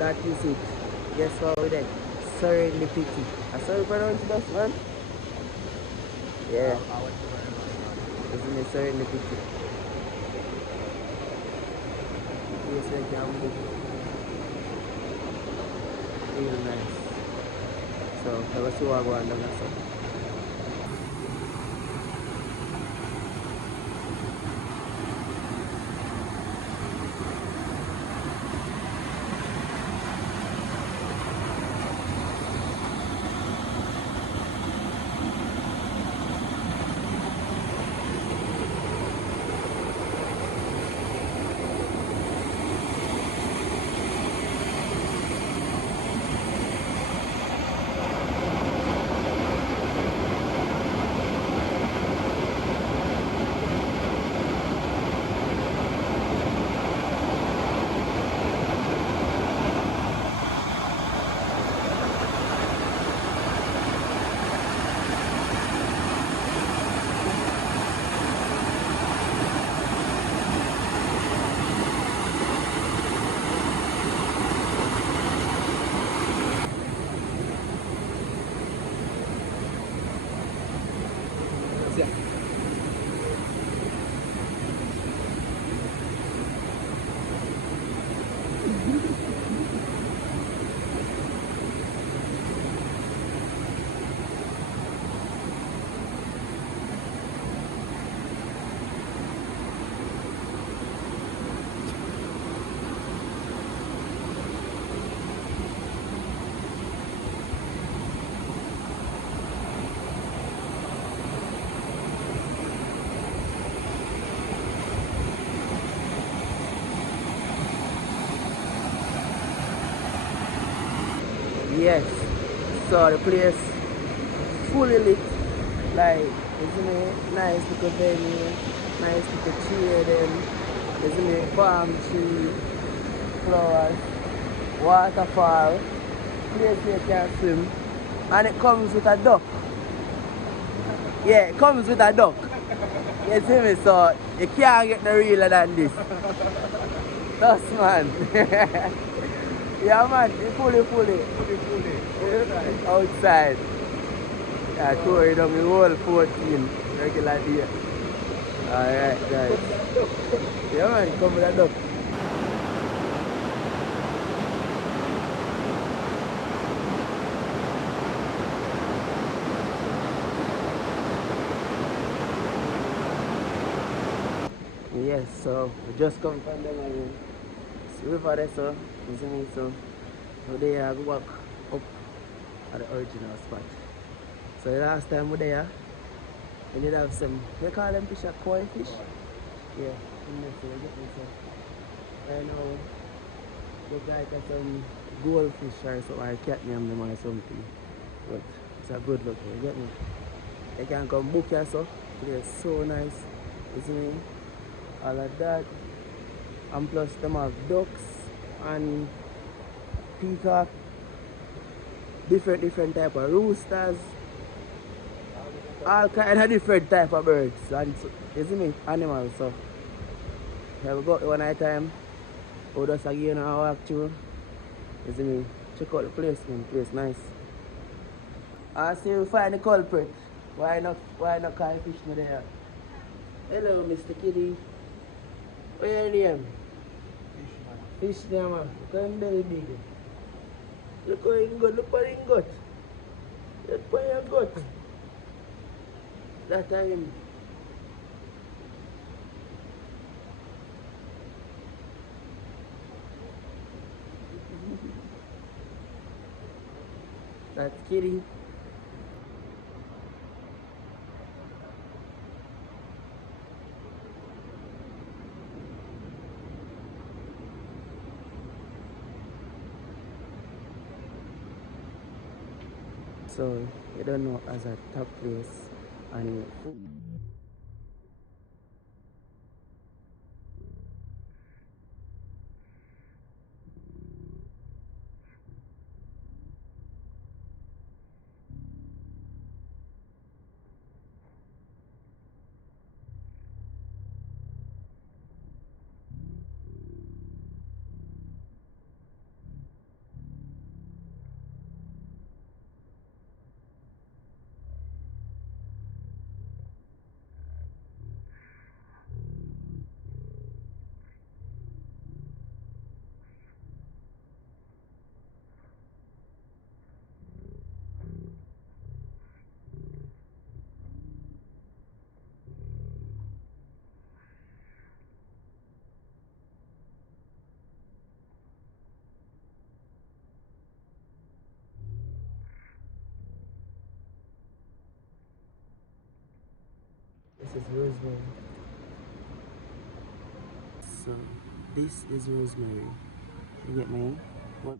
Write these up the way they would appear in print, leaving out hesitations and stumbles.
that is it. Guess what we did? Serendipity. That's how you pronounce that, man? Yeah. Isn't it serendipity? Yes, I can be real nice. So, let's see what I go on down that. Yes. So the place fully lit. Like, isn't it nice little venue, nice little tree them, isn't it palm tree, flowers, waterfall, place where you can swim. And it comes with a duck. Yeah, it comes with a duck. You see me? So you can't get no realer than this. That's man. Yeah man, it's fully. Outside. Yeah, tour down the whole 14 regular day. Alright guys. Yeah man, come with a duck. Yes, so we just come from them again. It's river there so, you see me so. So there I go back up at the original spot. So the last time we there, we did have some, they call them fish a koi fish? Yeah, in there so we get this right now. Look like some goldfish or something, or catnam them or something. But it's a good look, you get me? They can come book here so, it's so nice, you see me? All of that. And plus them have ducks and peacock, different type of roosters, all kind of different type of birds and so, you see me, animals. So here we go one night time, we just again and walk through, you see me, check out the place man, place nice. And see we find the culprit. Why not call fish no there? Hello Mr. Kitty. Where your name? Fish there man. Look how him belly big. Look how him gut, look how him gut. Look how your gut. That time. That's Kitty. So you don't know as a top place and This is rosemary. So this is rosemary. You get me? What?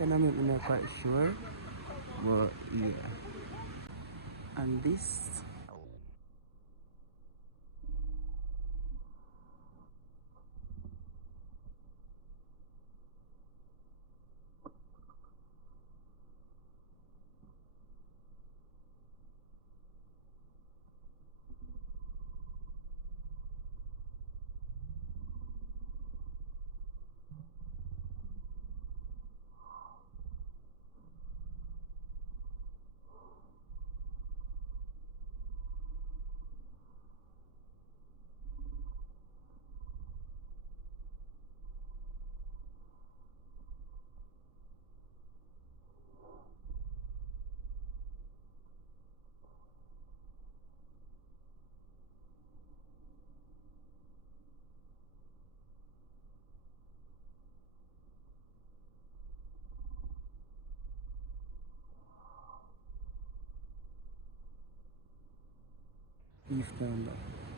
Can I make me not quite sure? But yeah. And this beef down there.